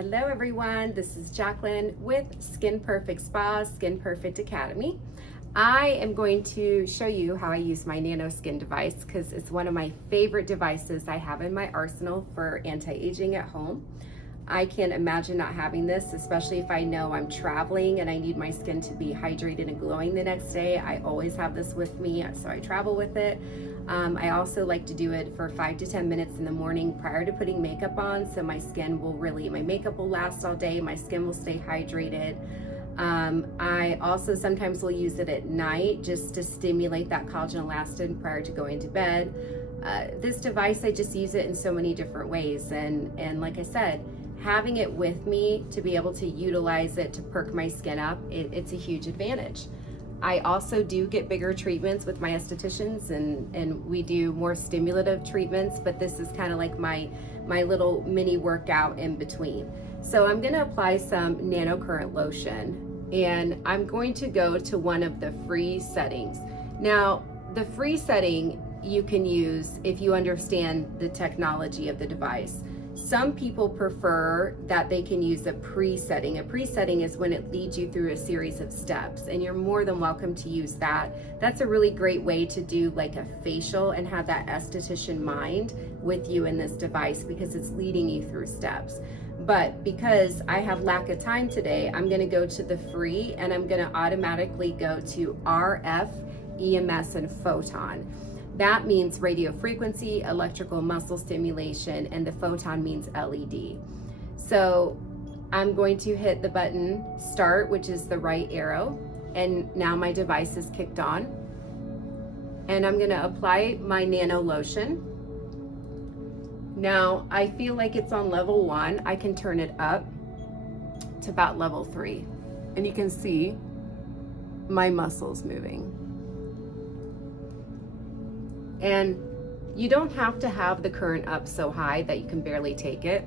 Hello everyone, this is Jaclyn with Skin Perfect Spa, Skin Perfect Academy. I am going to show you how I use my NanoSkin device because it's one of my favorite devices I have in my arsenal for anti-aging at home. I can't imagine not having this, especially if I know I'm traveling and I need my skin to be hydrated and glowing the next day. I always have this with me, so I travel with it. I also like to do it for 5 to 10 minutes in the morning prior to putting makeup on, so my makeup will last all day, my skin will stay hydrated. I also sometimes will use it at night just to stimulate that collagen elastin prior to going to bed. This device, I just use it in so many different ways, and like I said, having it with me to be able to utilize it to perk my skin up, it's a huge advantage. I also do get bigger treatments with my estheticians, and we do more stimulative treatments, but this is kind of like my little mini workout in between. So I'm going to apply some Nanocurrent lotion, and I'm going to go to one of the free settings. Now, the free setting you can use if you understand the technology of the device. Some people prefer that they can use a pre-setting. A pre-setting is when it leads you through a series of steps, and you're more than welcome to use that. That's a really great way to do like a facial and have that esthetician mind with you in this device because it's leading you through steps. But because I have lack of time today, I'm gonna go to the free, and I'm gonna automatically go to RF, EMS, and photon. That means radio frequency, electrical muscle stimulation, and the photon means LED. So I'm going to hit the button start, which is the right arrow, and now my device is kicked on. And I'm gonna apply my nano lotion. Now I feel like it's on level 1. I can turn it up to about level 3. And you can see my muscles moving. And you don't have to have the current up so high that you can barely take it.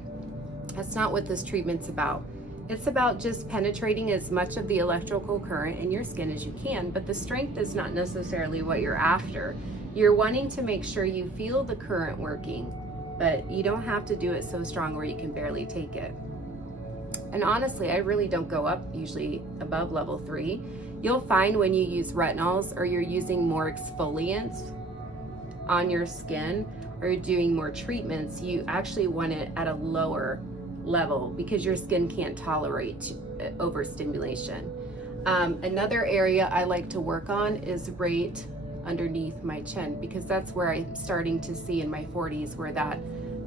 That's not what this treatment's about. It's about just penetrating as much of the electrical current in your skin as you can, but the strength is not necessarily what you're after. You're wanting to make sure you feel the current working, but you don't have to do it so strong where you can barely take it. And honestly, I really don't go up usually above level 3. You'll find when you use retinols or you're using more exfoliants on your skin or you're doing more treatments, you actually want it at a lower level because your skin can't tolerate overstimulation. Another area I like to work on is right underneath my chin because that's where I'm starting to see in my 40s where that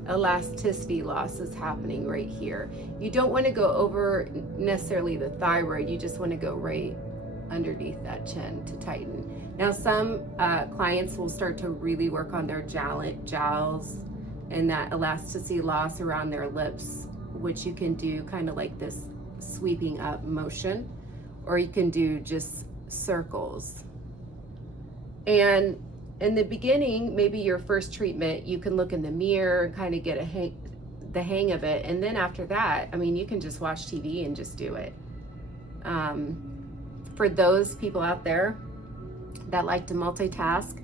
elasticity loss is happening right here. You don't want to go over necessarily the thyroid, you just want to go right underneath that chin to tighten. Now some clients will start to really work on their jowls and that elasticity loss around their lips, which you can do kind of like this sweeping up motion, or you can do just circles. And in the beginning, maybe your first treatment, you can look in the mirror and kind of get the hang of it. And then after that, I mean, you can just watch TV and just do it. For those people out there that like to multitask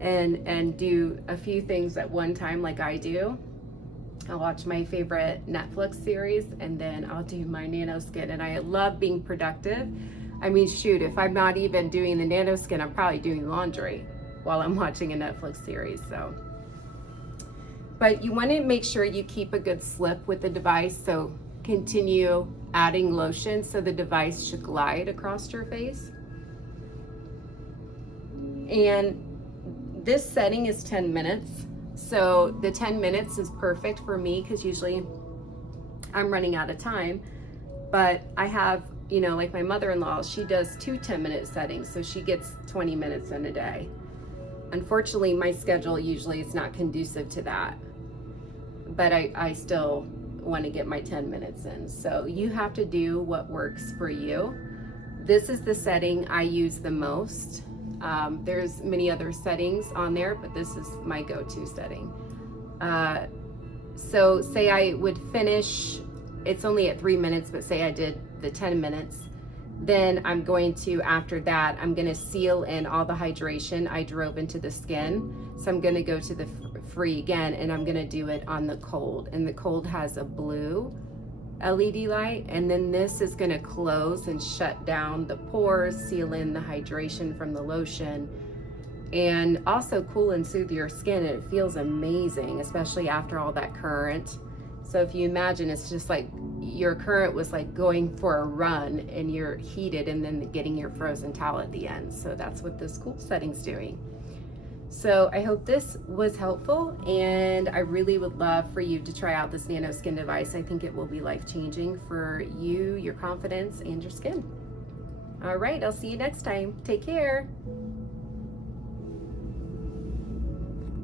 and do a few things at one time like I do, I'll watch my favorite Netflix series and then I'll do my NanoSkin, and I love being productive. I mean, shoot, if I'm not even doing the NanoSkin, I'm probably doing laundry while I'm watching a Netflix series. So, but you want to make sure you keep a good slip with the device, so continue adding lotion so the device should glide across your face. And this setting is 10 minutes. So the 10 minutes is perfect for me because usually I'm running out of time. But I have, you know, like my mother-in-law, she does 2 10-minute settings. So she gets 20 minutes in a day. Unfortunately, my schedule usually is not conducive to that. But I still want to get my 10 minutes in. So you have to do what works for you. This is the setting I use the most. There's many other settings on there, but this is my go-to setting. So say I would finish, it's only at 3 minutes, but say I did the 10 minutes, then I'm going to, after that, I'm gonna seal in all the hydration I drove into the skin. So I'm gonna go to the free again, and I'm gonna do it on the cold. And the cold has a blue LED light, and then this is going to close and shut down the pores, seal in the hydration from the lotion, and also cool and soothe your skin. And it feels amazing, especially after all that current. So if you imagine, it's just like your current was like going for a run and you're heated and then getting your frozen towel at the end. So that's what this cool setting's doing. So I hope this was helpful, and I really would love for you to try out this NanoSkin device. I think it will be life-changing for you, your confidence, and your skin. All right, I'll see you next time. Take care.